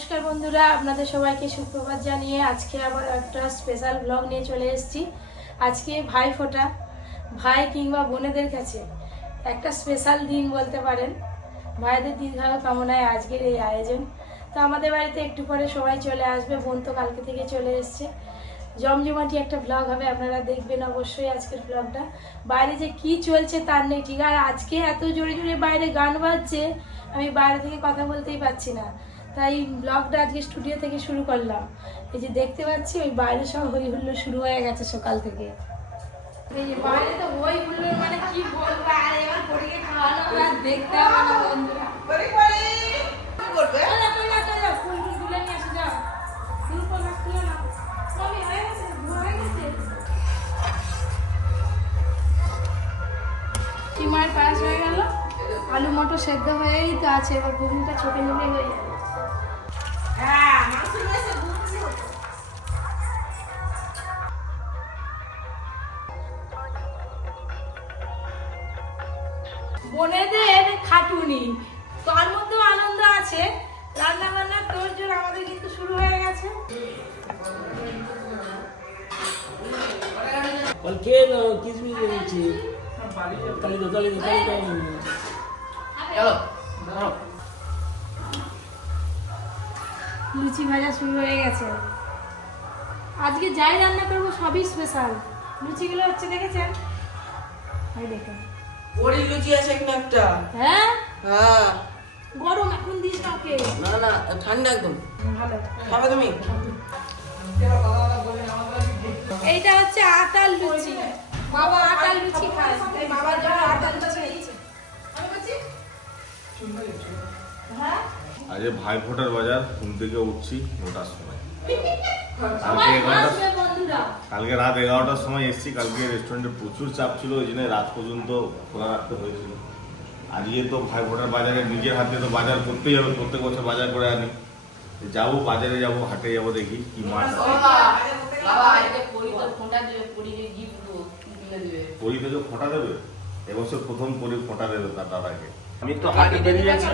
নমস্কার বন্ধুরা, আপনাদের সবাইকে সুপ্রভাত জানিয়ে আজকে আবার একটা স্পেশাল ব্লগ নিয়ে চলে এসেছি। আজকে ভাই ফোটা, ভাই কিংবা বোনেদের কাছে একটা স্পেশাল দিন বলতে পারেন। ভাইদের দীর্ঘায়ু কামনায় আজকের এই আয়োজন। তো আমাদের বাড়িতে একটু পরে সবাই চলে আসবে, বোন তো কালকে থেকে চলে এসছে। জমজমাটি একটা ব্লগ হবে, আপনারা দেখবেন অবশ্যই আজকের ব্লগটা বাইরে যে কি চলছে তার নেই ঠিক, আর আজকে এত জোরে জোরে বাইরে গান বাজছে, আমি বাইরে থেকে কথা বলতেই পারছি না। তাই ব্লগটা আজকে স্টুডিও থেকে শুরু করলাম। এই যে দেখতে পাচ্ছি ওই বাইরে সব হই হুল্লো শুরু হয়ে গেছে সকাল থেকে। এই যে বাইরে তো হই হুল্লো মানে কি বলব? আর এবার খাওয়ানো আর দেখতে হবে না বন্ধুরা। নাও। সবই হয়ে গেল? আলু মটর সেদ্ধ হয়েই তো আছে এবার ঘুগনিটা ছোটে নিলে হয়ে যাবে। লুচি ভাজা শুরু হয়ে গেছে। আজকে যাই রান্না করব সবই স্পেশাল লুচিগুলো হচ্ছে দেখেছেন? এই দেখুন বড়ি লুচি আছে এখানে একটা? হ্যাঁ? হ্যাঁ। গরম এখন দিস না ওকে। না না ঠান্ডা একদম। ভালো। খাবে তুমি? এইটা হচ্ছে আটার লুচি। বাবা আটার লুচি খায়। তাই বাবার জন্য আটার লুচি। হচ্ছে হ্যাঁ? আজ ভাই ফোটার বাজার ঘুম থেকে উঠছি নটার সময়। কালকে এগারোটা কালকে রাত এগারোটার সময় এসেছি কালকে রেস্টুরেন্টে প্রচুর চাপ ছিল ওই জন্য রাত পর্যন্ত খোলা রাখতে হয়েছিল। আজকে তো ভাই ফোটার বাজারে নিজের হাতে তো বাজার করতেই হবে প্রত্যেক বছর বাজার করে আনি। যাব বাজারে যাব হাটে যাব দেখি কি মাছ। আছে পরি থেকে ফোটা দেবে এবছর প্রথম পরি ফোটা দেবে তার দাদাকে। আমি তো হাটে বেরিয়েছি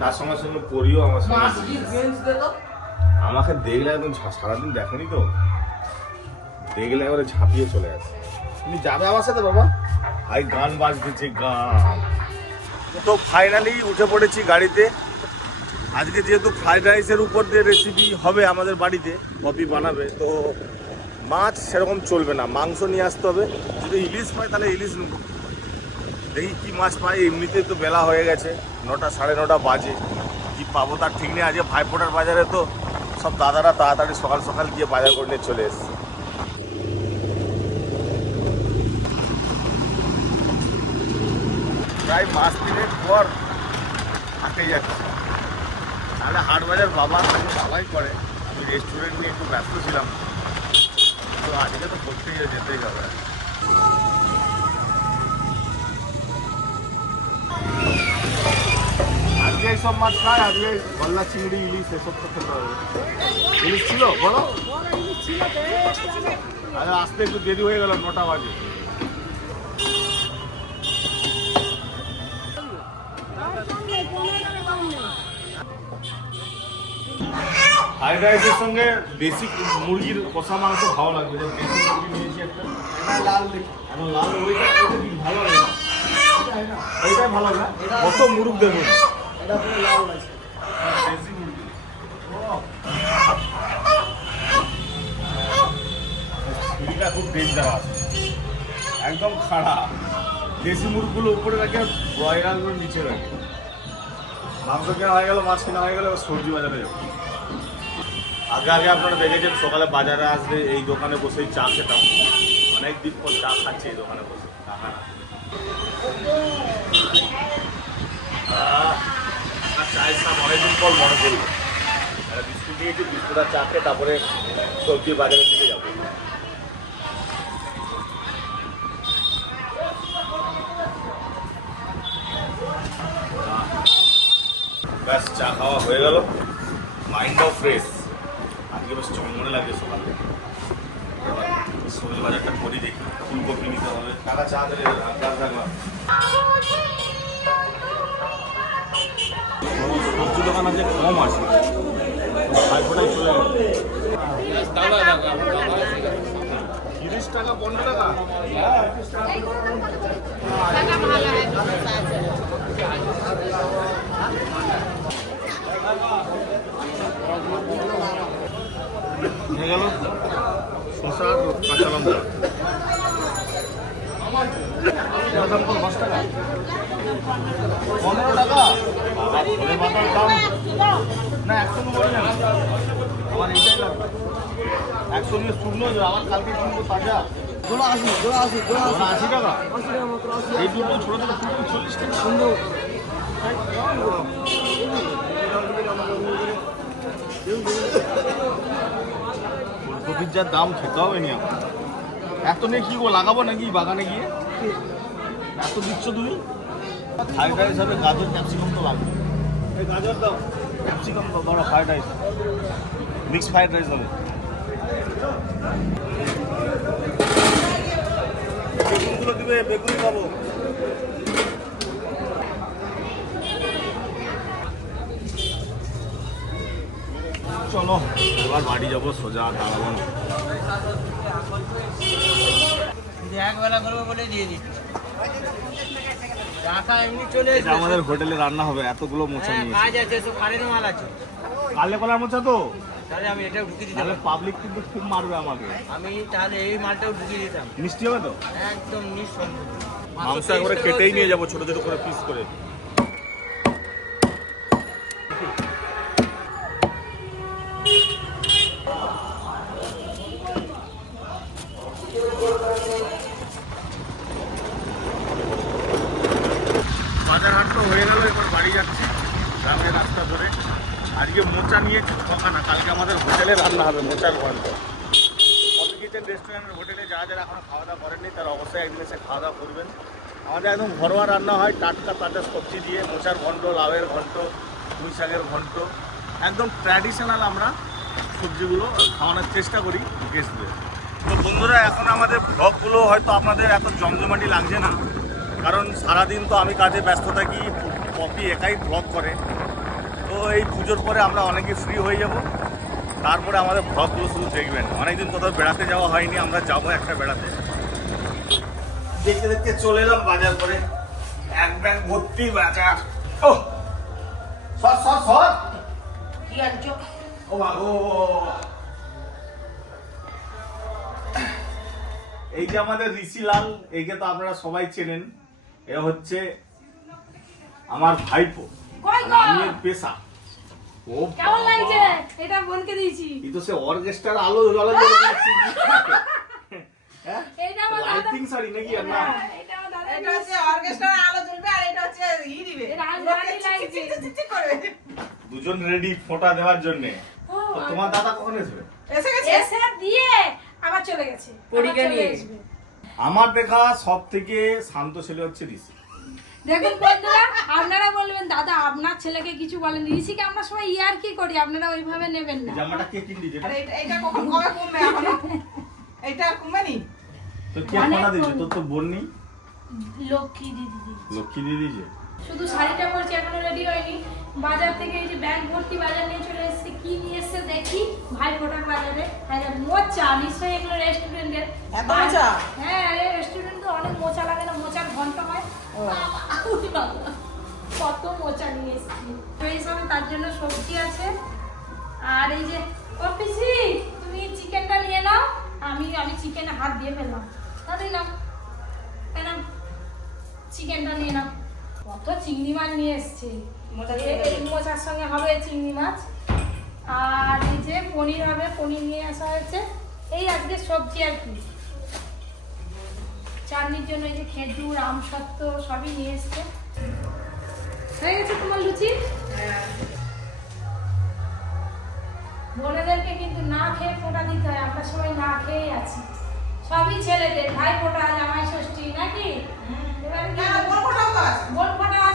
তার সঙ্গে সঙ্গে পরিও আমার সঙ্গে আমাকে দেখলে একদম ঝা- সারাদিন দেখেনি তো? দেখলে একবারে ঝাঁপিয়ে চলে আসে তুমি যাবে আমার সাথে বাবা? আই গান বাজতেছে গান। তো ফাইনালি উঠে পড়েছি গাড়িতে। আজকে যেহেতু ফ্রাইড রাইসের উপর দিয়ে রেসিপি হবে আমাদের বাড়িতে কপি বানাবে তো মাছ সেরকম চলবে না। মাংস নিয়ে আসতে হবে। যদি ইলিশ পাই তাহলে ইলিশ নেব। দেখি কি মাছ পাই এমনিতেই তো বেলা হয়ে গেছে, নটা সাড়ে নটা বাজে। কি পাবো তার ঠিক নেই, আজকে ভাইফোঁটার বাজারে তো সব দাদারা তাড়াতাড়ি সকাল সকাল গিয়ে বাজার করে নিয়ে চলে এসছে। প্রায় মাস তিনের পর হাটে যাচ্ছে। তাহলে হাট বাজার বাবা বাবাই করে। আমি রেস্টুরেন্ট নিয়ে একটু ব্যস্ত ছিলাম। তো আজকে তো করতেই যেতেই হবে। এইসব মাছ খায় আজকে গল্লা চিংড়ি ইলিশ এসব তো খেতে হবে। ইলিশ ছিল? বলো। আরে আসতে একটু দেরি হয়ে গেল নটা বাজে। ফ্রাইড রাইসের সঙ্গে দেশি মুরগির কষা মাংস ভালো লাগবে। যে দেশি মুরগি নিয়েছি একটা লাল ওইটা ভালো লাগে না। ওইটাই ভালো না? কত মুরগ দেবো ও। খুব ডেঞ্জারাস একদম খাড়া দেশি মুরগগুলো উপরে রাখে ব্রয়লারগুলো নিচে রাখে। মাংস কেনা হয়ে গেল, মাছ কেনা হয়ে গেল সবজি বাজারে যাব। আগে আগে আপনারা দেখেছেন, সকালে বাজারে আসলে এই দোকানে বসেই চা খেতাম। অনেক দিন পর চা খাচ্ছি এই দোকানে বসে। টাকা না আহ, আর চায়ের সাম অনেকদিন পর মনে করল একটা বিস্কুট বিস্কুট আর চা খেয়ে তারপরে সবজি বাজারের দিকে যাব। ব্যাস, চা খাওয়া হয়ে গেল। মাইন্ডটাও ফ্রেশ আজকে বেশ চমনে লাগে সকাল সবজি বাজারটা করি দেখি। ফুলকপি নিতে হবে। টাকা চা দিলে আছে কম আছে। ভাইফোঁটায় চলে তিরিশ টাকা পনেরো টাকা। হয়ে গেল। শশা পনেরো টাকা। না আমার কালকে এই দুটো ছোটো সুন্দর যা দাম খেতে হবে নি আমার এত নিয়ে কি লাগাবো নাকি বাগানে গিয়ে এত দিচ্ছ তুমি হবে গাজর ক্যাপসিকাম তো লাগবে রাইস রাইস হবে। বেগুনগুলো বেগুন চলো, এবার বাড়ি যাব, সোজা দাঁড়াবো। একবেলা করব বলে দিয়ে দিচ্ছি। এটা আমাদের হোটেলে রান্না হবে এতগুলো মোচা হ্যাঁ নিয়ে কাজ আছে সব কারেন্ট মাল আছে। কালে কলার মোচা তো? তাহলে আমি এটাও ঢুকিয়ে তাহলে পাবলিক কিন্তু খুব মারবে আমাকে। আমি তাহলে এই মালটাও ঢুকিয়ে দিতাম। মিষ্টি হবে তো? একদম নিঃসন্দেহ মাংস একবারে কেটেই নিয়ে যাব ছোট ছোট করে পিস করে। আজকে মোচা নিয়ে না, কালকে আমাদের হোটেলে রান্না হবে, মোচার ঘন্ট কফি কিচেন রেস্টুরেন্টের হোটেলে যারা যারা এখনও খাওয়া দাওয়া করেননি, তারা অবশ্যই একদিন এসে খাওয়া দাওয়া করবেন। আমাদের একদম ঘরোয়া রান্না হয়, টাটকা তাজা সবজি দিয়ে, মোচার ঘন্ট লাউয়ের ঘন্ট পুঁই শাকের ঘন্ট একদম ট্র্যাডিশনাল আমরা সবজিগুলো খাওয়ানোর চেষ্টা করি গেস্টদের তো বন্ধুরা, এখন আমাদের ব্লগগুলো হয়তো আপনাদের এত জমজমাটি লাগছে না, কারণ সারাদিন তো আমি কাজে ব্যস্ত থাকি পপি একাই ব্লগ করে। তো এই পুজোর পরে আমরা অনেকে ফ্রি হয়ে যাব। তারপরে আমাদের ব্লগগুলো শুধু দেখবেন। অনেকদিন কোথাও বেড়াতে যাওয়া হয়নি আমরা যাব একটা বেড়াতে। দেখতে দেখতে চলে এলাম বাজার করে। এক ব্যাগ ভর্তি বাজার। ও সর সর সর! কি আনছো? ও বাবু! এই যে আমাদের ঋষিলাল একে তো আপনারা সবাই চেনেন। এ হচ্ছে আমার ভাইপো? আমি এর পেশা। ও কেমন লাগছে? এটা বোনকে দিয়েছি। এই তো সে অর্কেস্ট্রার আলো জ্বলা হ্যাঁ? এটা আমার লাইটিং শাড়ি নাকি আর না? হ্যাঁ, এটা আমার দাদা এটা হচ্ছে অর্কেস্ট্রার আলো জ্বলবে আর এটা হচ্ছে ই দিবে। করবে দুজন রেডি ফোঁটা দেওয়ার জন্য। ও, তোমার দাদা কখন আসবে এসে গেছে? এসে দিয়ে আবার চলে গেছে। পরীক্ষা নিয়ে। আসবে। আমার দেখা সব থেকে শান্ত ছেলে হচ্ছে ঋষি। দেখুন বন্ধুরা আপনারা বলবেন দাদা আপনার ছেলেকে কিছু বলেন ঋষিকে আমরা সবাই ইয়ার কি করি? আপনারা ওইভাবে নেবেন না। জামাটা কে কিনে দিবে আরে এটা এটা কখন কবে কমবে এখন? এটা কমবে নি? তো কে আপনারা দিয়েছে? তোর তো বোন নেই? লক্ষ্মী দিদি লক্ষ্মী দিদি দিয়েছে শুধু শাড়িটা পরছি এখনও রেডি হয়নি। বাজার থেকে এই যে ব্যাগ ভর্তি বাজার নিয়ে চলে এসেছে কি নিয়ে এসেছে দেখি। ভাই ফোটার বাজারে। আর এই মোচা নিশ্চয়ই এগুলো রেস্টুরেন্টের মোচা? হ্যাঁ আরে রেস্টুরেন্ট তো অনেক মোচা লাগে না মোচার ঘণ্টা হয়। কত মোচা নিয়ে এসেছি। এই সময় তার জন্য সবজি আছে। আর এই যে ও পিসি তুমি চিকেনটা নিয়ে নাও। আমি আমি চিকেনে হাত দিয়ে ফেললাম। তাড়াতাড়ি নাও। নাও চিকেনটা নিয়ে নাও। কত চিংড়ি মাছ নিয়ে এসছে। মোচার সঙ্গে হবে। চিংড়ি মাছ। আর এই যে পনির হবে পনির নিয়ে আসা হয়েছে। এই আজকে সবজি আর কি। চাটনির জন্য এই যে খেজুর আমসত্ত্ব সবই নিয়ে এসছে। হয়ে গেছে তোমার লুচি? বোনেদেরকে কিন্তু না খেয়ে ফোঁটা দিতে হয় আমরা সবাই না খেয়েই আছি। সবই ছেলেদের। ভাই ফোঁটা জামাই ষষ্ঠী নাকি? এবারে কি না বোন ফোটাও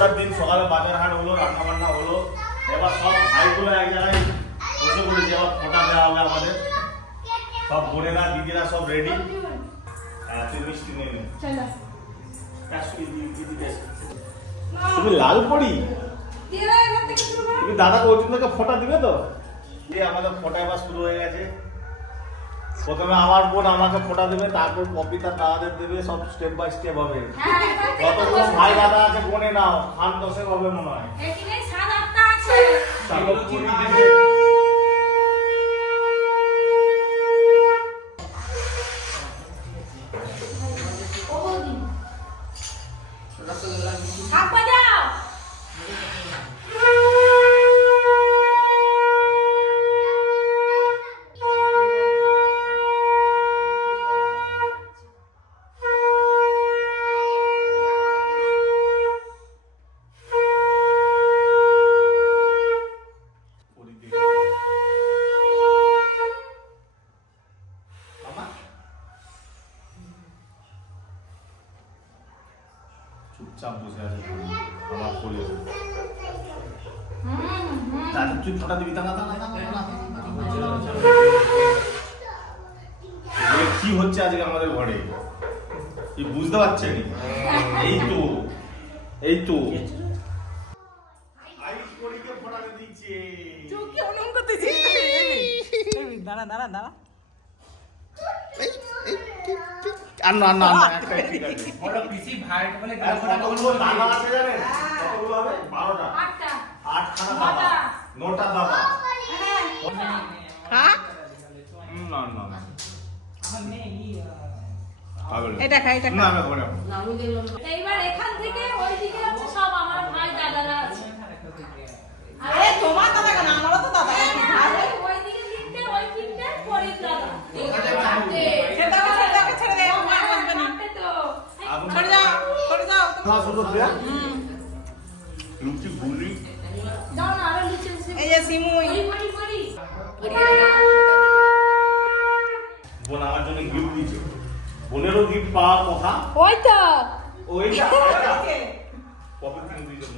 ভাই দিন সকালে বাজার হাট হলো রান্না বান্না হলো। এবার সব ভাইগুলো এক জায়গায় বসে পড়েছে এবার ফোটা দেওয়া হবে আমাদের। সব বোনেরা দিদিরা সব রেডি হ্যাঁ তুই মিষ্টি নিয়ে নে। দিদি তুমি লাল পড়ি। তুমি দাদা দাকে ফোটা দিবে তো? আমাদের ফোটা এবার শুরু হয়ে গেছে। প্রথমে আমার বোন আমাকে ফোটা দেবে তারপর কবিতা তাদের দেবে সব স্টেপ বাই স্টেপ হবে। হ্যাঁ, এখান যতগুলো ভাই দাদা আছে বোনে নাও খান দশেক হবে মনে হয়। চুপচাপ বসে আছে আমার কোলে তুই ফোটা দিবি? কি হচ্ছে আজকে আমাদের ঘরে? কি বুঝতে পারছেন এই তো এই তো। আইস করিকে ফোটাতে দিচ্ছে চোখে অনুমান করতেছি দাঁড়া দাঁড়া দাঁড়া। না না না পিসি ভাই বলে কতগুলো আছে কতগুলো হবে? দাবা নটা। দাবা হ্যাঁ। না না না। হবে এটা খা এটা না খা। আমি না। এইবার এখান থেকে ওই দিকে হচ্ছে সব আমার ভাই দাদারা আছে। আরে তোমার দাদা কেন আমারও তো দাদা আছে আর ওই- ওই দিকে তিনটে ওই তিনটে পরের দাদা ছেড়ে দাও ছেড়ে দাও ছেড়ে দাও আমার আসবে না চারটে তো আগুন- সরে যাও না, শুধু দেয়া? লুচি গুলি। দাও না আরও এসে এই যে সিমুই। বোন আমার জন্য গিফট দিয়েছে। বোনেরও গিফট পাওয়ার কথা। ওই তো। ওইটা কবে কিনে দিয়েছে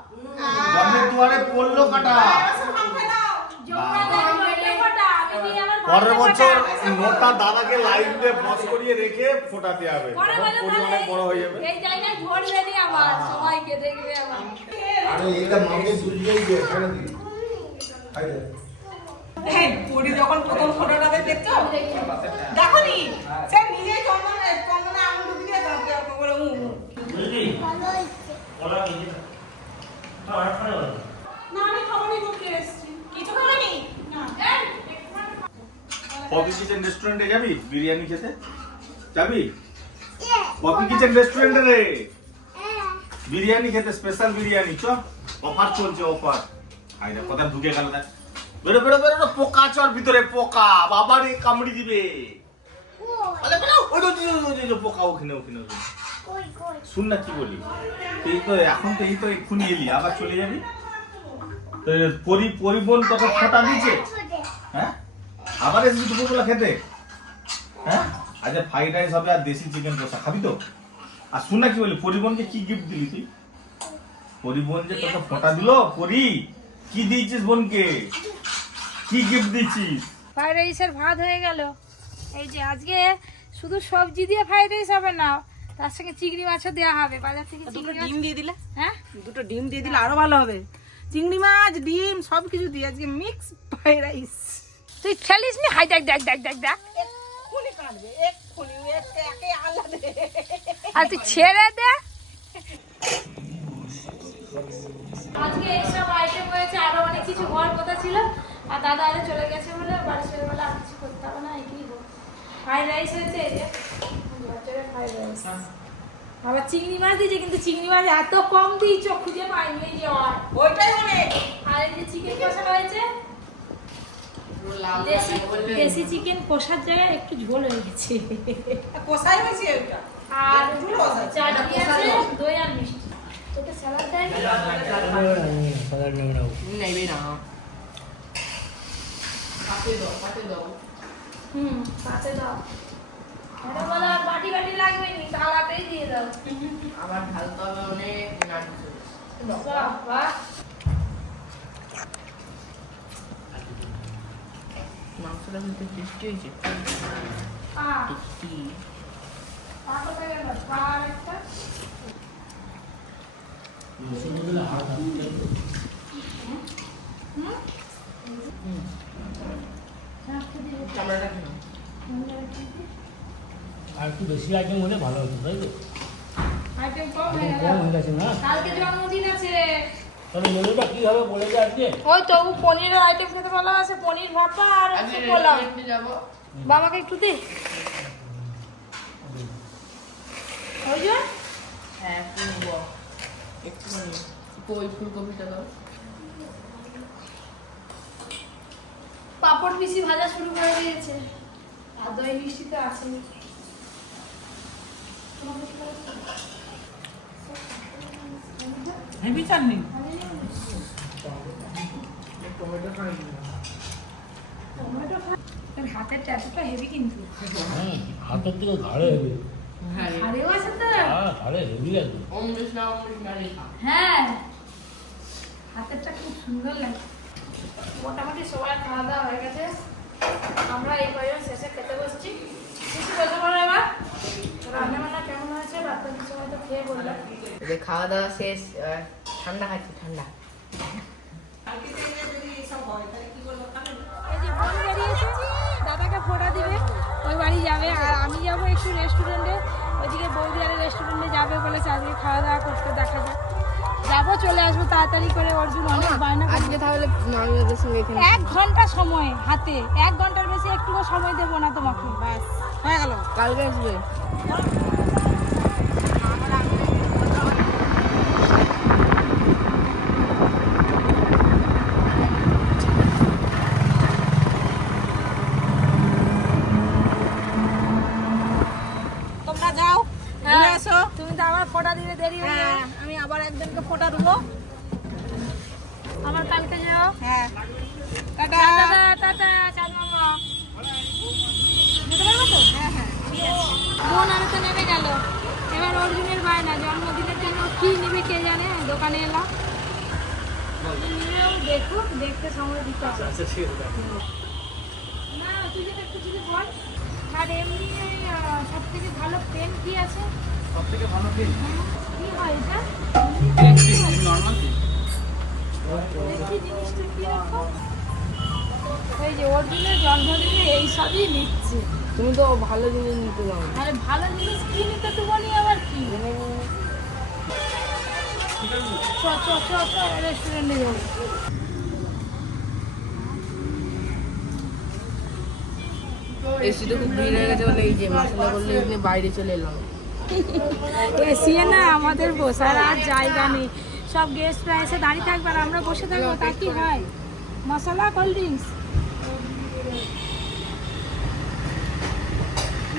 জন্মের দুয়ারে পড়ল কাটা। পরের বছর নোটা দাদাকে লাইভ দিয়ে বস করিয়ে রেখে ফোঁটা দেওয়া হবে। পরের তখন বছর পরি অনেক বড় হয়ে যাবে। এই জায়গায় ধরবে নি আবার সবাইকে দেখবে আবার। আরে এটা মাকে বুঝলেই যে এখানে দি। এই, পরি যখন প্রথম ফটোটাতে দেখছ? দেখনি? সে নিজেই চন্দনে চন্দনে আঙুল দিয়ে তারপরে এরকম করে উঁ, উঁ। না আমি খাবারই করতে এসেছি। কিছু খাওয়ানি না। পপি কিচেন রেস্টুরেন্টে যাবি? বিরিয়ানি খেতে? যাবি? পপি কিচেন রেস্টুরেন্টে রে। বিরিয়ানি খেতে স্পেশাল বিরিয়ানি চ অফার চলছে অফার কথা ঢুকে গেল দেখ। বেরো বেরো বেরো বেরো, পোকা চর ভিতরে পোকা। বাবা রে কামড়ি দিবে। পোকা ওখানে ওখানে ওখানে। শুন না কি বলি? তুই তো এখন তো এই তো এক্ষুনি এলি আবার চলে যাবি? তো পরি পরিবহন তোকে ফোটা দিয়েছে? হ্যাঁ? আবার এসবি দুপুরবেলা খেতে? হ্যাঁ? আজ ফ্রাইড রাইস হবে আর দেশি চিকেন কষা। খাবি তো? আর শুন না কি বলি পরিবহনকে কি গিফট দিলি তুই? পরিবহন যে তোকে ফোঁটা দিলো? পরি কি দিয়েছিস বোনকে? কি গিফট দিয়েছিস? ফ্রাইড রাইসের ভাত হয়ে গেল। এই যে আজকে শুধু সবজি দিয়ে ফ্রাইড রাইস হবে না তার সঙ্গে চিংড়ি মাছও দেওয়া হবে বাজার থেকে দুটো ডিম দিয়ে দিলে? হ্যাঁ? দুটো ডিম দিয়ে দিলে আরও ভালো হবে। চিংড়ি মাছ ডিম সব কিছু দিয়ে আজকে মিক্স ফ্রাইড রাইস তুই খেলিস নি? হাই দেখ দেখ দেখ দেখ দেখ। আর তুই ছেড়ে দে। আজকে এইসব আইটেম হয়েছে আরও অনেক কিছু হওয়ার কথা ছিল। আর দাদা আরে চলে গেছে বলে বাড়ি চলে বলে আর কিছু করতে হবে না হোক। ফ্রাইড রাইস হয়েছে ফ্রাইড রাইস আবার চিংড়ি মাছ দিয়েছে কিন্তু চিংড়ি মাছ এত কম দিয়েছ খুঁজে পাইনি এই যে আর। ওইটাই অনেক আর এই যে চিকেন কষা হয়েছে দেশি চিকেন কষার জায়গায় একটু ঝোল হয়ে গেছে। কষাই হয়েছে ওইটা? আর চাটনি আছে দই আর মিষ্টি। তোকে স্যালাড নেবে না। পাতে দাও পাতে দাও। হুম পাতে দাও। এটা বলো আর বাটি বাটি লাগবে নি থালাতেই দিয়ে দাও। আবার ঢালতে হবে অনেক মাংসটা কিন্তু টেস্টি হয়েছে। টেস্টি চামড়াটা আর একটু বেশি আইটেম হলে ভালো হতো তাই তো? আইটেম কম হয়ে গেল হয়ে গেছে না? কালকে জন্মদিন আছে। তাহলে মেনুটা কি হবে বলে যে আজকে? ওই তো ও পনিরের আইটেম খেতে আছে পনির ভর্তা আর আজকে হচ্ছে পোলাও। বাবাকে একটু দে। ওই যে হ্যাঁ একটু একটুখানি ওই ফুলকপিটা দাও। পাপড় পিসি ভাজা শুরু করে দিয়েছে। আর দই মিষ্টি তো আছে হেভি চাটনি তোর হাতের ট্যাটুটা হেভি কিন্তু। হাতের থেকে ঘাড়ে হেবি হ্যাঁ আছে তো। হ্যাঁ ঘাড়ে হ্যাঁ। হাতেরটা খুব সুন্দর লাগে। মোটামুটি সবাই খাওয়া দাওয়া হয়ে গেছে। আমরা এই কয়জন শেষে খেতে বসছি। কিছু বলতে পারো যে খাওয়া দাওয়া শেষ ঠান্ডা খাচ্ছি ঠান্ডা। হয় দাদাকে ফোটা দিবে ওই বাড়ি যাবে। আর আমি যাব একটু রেস্টুরেন্টে ওইদিকে বৌদি আর রেস্টুরেন্টে যাবে বলেছে আজকে খাওয়া দাওয়া করতে দেখা যাক। যাব চলে আসব তাড়াতাড়ি করে অর্জুন অনেক বায়না করছে। আজকে তাহলে এক ঘণ্টা সময় হাতে এক ঘণ্টার বেশি একটুকু সময় দেবো না তোমাকে। ব্যাস হয়ে গেল। কালকে আসবে। আবার ফোটা দিলে দেরি হয়ে হ্যাঁ আমি আবার একজনকে ফোটা দেবো। আবার কালকে যাও। হ্যাঁ। টাটা। টাটা টাটা চাঁদ মামা। যেতে পারব তো? হ্যাঁ হ্যাঁ। বোন আরও তো নেমে গেল। এবার অর্জুনের বায়না জন্মদিনের জন্য কি নেবে কে জানে? দোকানে এলাম। দেখুক দেখতে সময় দিতে হবে। আচ্ছা না তুই যেটা একটু যদি বল আর এমনি সব থেকে ভালো পেন কি আছে? সব থেকে ভালো কি কি হয় এটা? নর্মাল কি জিনিসটা কীরকম? এই যে জন্মদিনে এই সবই নিচ্ছে। তুমি তো ভালো জিনিস নিতে যাও। আরে ভালো জিনিস কি নিতে আবার কি? চ চ চ চ রেস্টুরেন্টে যাব। এসিতে খুব ভিড় হয়ে গেছে বলে এই যে মশলা করলে এখানে বাইরে চলে এলাম। এসি না আমাদের বসার আর জায়গা নেই। সব গেস্টরা এসে দাঁড়িয়ে থাকবে আর আমরা বসে থাকব তা কি হয়? মশলা কোল্ড ড্রিঙ্কস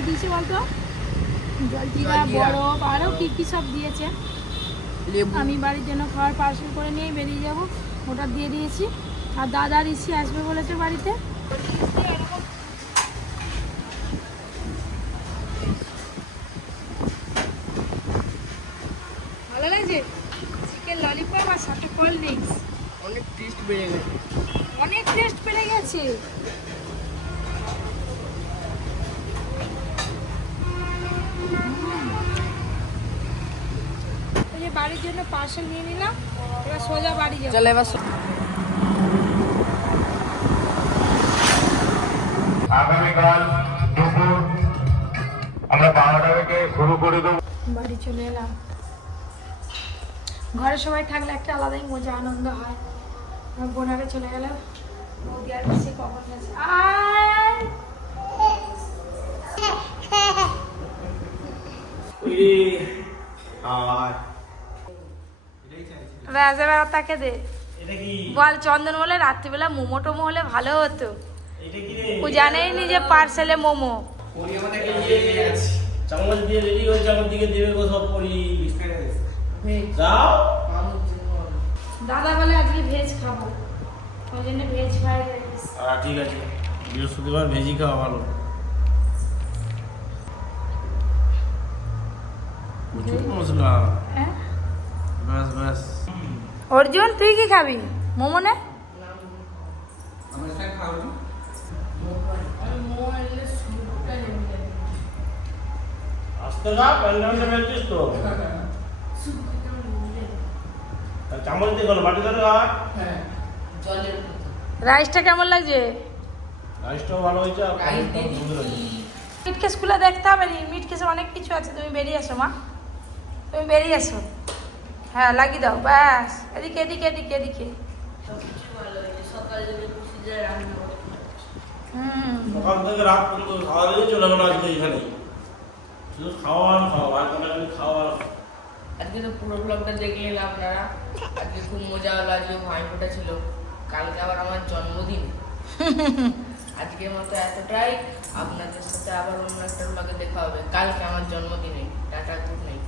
দিয়েছে বলতো? জলজিরা বরফ আরও কি কি সব দিয়েছে। আমি বাড়ির জন্য খাবার পার্সেল করে নিয়ে বেরিয়ে যাব। ওটা দিয়ে দিয়েছি। আর দাদা ঋষি আসবে বলেছে বাড়িতে। ভালো লাগছে? চিকেন ললিপপ আর সাথে কোল্ড ড্রিঙ্কস অনেক টেস্ট বেড়ে গেছে। অনেক টেস্ট বেড়ে গেছে। বাড়ির জন্য পার্সেল নিয়ে নিলাম এবার সোজা বাড়ি যাব। চলে এবার আগামীকাল দুপুর আমরা বারোটা থেকে শুরু করে দেবো। বাড়ি চলে এলাম। ঘরে সবাই থাকলে একটা আলাদাই মজা আনন্দ হয়। বোনারে চলে গেল। বৌদি আর বেশি কখন গেছে ব্যাস এবার তাকে দে। বল চন্দন বলে রাত্রিবেলা মোমো টোমো হলে ভালো হতো। ও জানেই নি যে পার্সেলে মোমো। চামচ দিয়ে রেডি হয়েছে আমার দিকে দেবে গো পরি। যাও। দাদা বলে আজকে ভেজ খাব। ওই জন্য ভেজ রাইস ঠিক আছে। বৃহস্পতিবার ভেজি খাওয়া ভালো। প্রচুর মশলা। হ্যাঁ? ব্যাস ব্যাস। অর্জুন তুই কি খাবি? মোমো না রাইসটা কেমন লাগছে? রাইসটাও ভালো হয়েছে দেখতে হবে নি মিটকেসে অনেক কিছু আছে তুমি বেরিয়ে আসো মা। তুমি বেরিয়ে এসো। হ্যাঁ লাগিয়ে দাও ব্যাস। এদিকে এদিকে এদিকে এদিকে। সকালে থেকে রাত পর্যন্ত খাওয়া দিয়ে চলে গেলো আজকে এখানে। শুধু খাওয়া আর খাওয়া আর কোনো খাওয়া আজকে তো পুরো ব্লগটা আপনারা আজকে খুব মজা হলো আজকে ভাই ফোটা ছিল। কালকে আবার আমার জন্মদিন। আজকের মতো এতটাই। আপনাদের সাথে আবার অন্য একটা ব্লগে দেখা হবে। কালকে আমার জন্মদিনে টাটা গুড নাইট